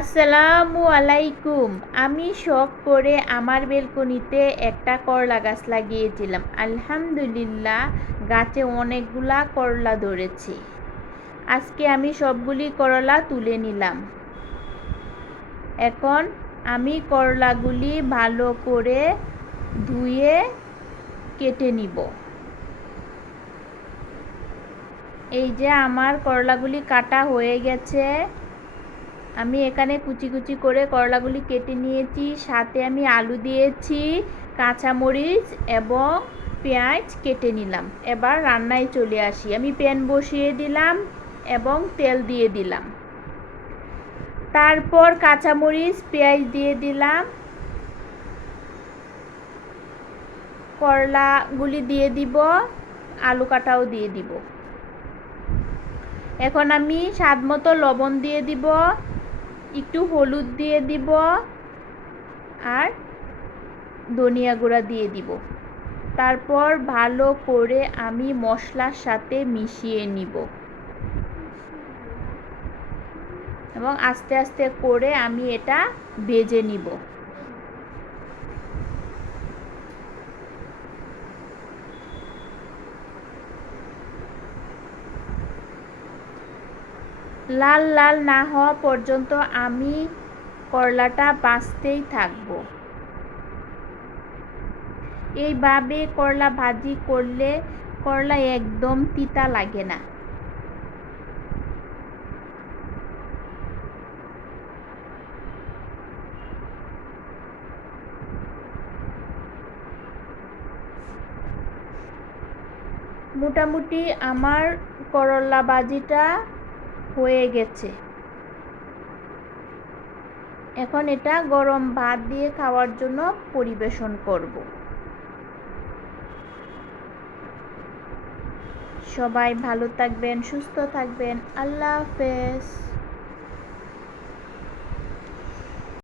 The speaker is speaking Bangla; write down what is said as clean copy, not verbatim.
আসসালামু আলাইকুম। আমি শখ করে আমার বেলকনিতে একটা করলা গাছ লাগিয়েছিলাম। আলহামদুলিল্লাহ, গাছে অনেকগুলা করলা ধরেছে। আজকে আমি সবগুলি করলা তুলে নিলাম। এখন আমি করলাগুলি ভালো করে ধুয়ে কেটে নিব। এই যে আমার করলাগুলি কাটা হয়ে গেছে। আমি এখানে কুচি কুচি করে করলাগুলি কেটে নিয়েছি, সাথে আমি আলু দিয়েছি, কাঁচামরিচ এবং পেঁয়াজ কেটে নিলাম। এবার রান্নায় চলে আসি। আমি প্যান বসিয়ে দিলাম এবং তেল দিয়ে দিলাম। তারপর কাঁচামরিচ পেঁয়াজ দিয়ে দিলাম, করলাগুলি দিয়ে দিব, আলু কাটাও দিয়ে দিব। এখন আমি স্বাদ মতো লবণ দিয়ে দিব, একটু হলুদ দিয়ে দিব আর ধনিয়া গুঁড়া দিয়ে দিব। তারপর ভালো করে আমি মশলার সাথে মিশিয়ে নিব এবং আস্তে আস্তে করে আমি এটা ভেজে নিব। লাল লাল না হওয়া পর্যন্ত আমি করলাটা ভাজতেই থাকব। এইভাবে করলা ভাজি করলে করলা একদম তিতা লাগে না। মোটামুটি আমার করলা ভাজিটা হয়ে গেছে। এখন এটা গরম ভাত দিয়ে খাওয়ার জন্য পরিবেশন করব। সবাই ভালো থাকবেন, সুস্থ থাকবেন। আল্লাহ হাফেজ।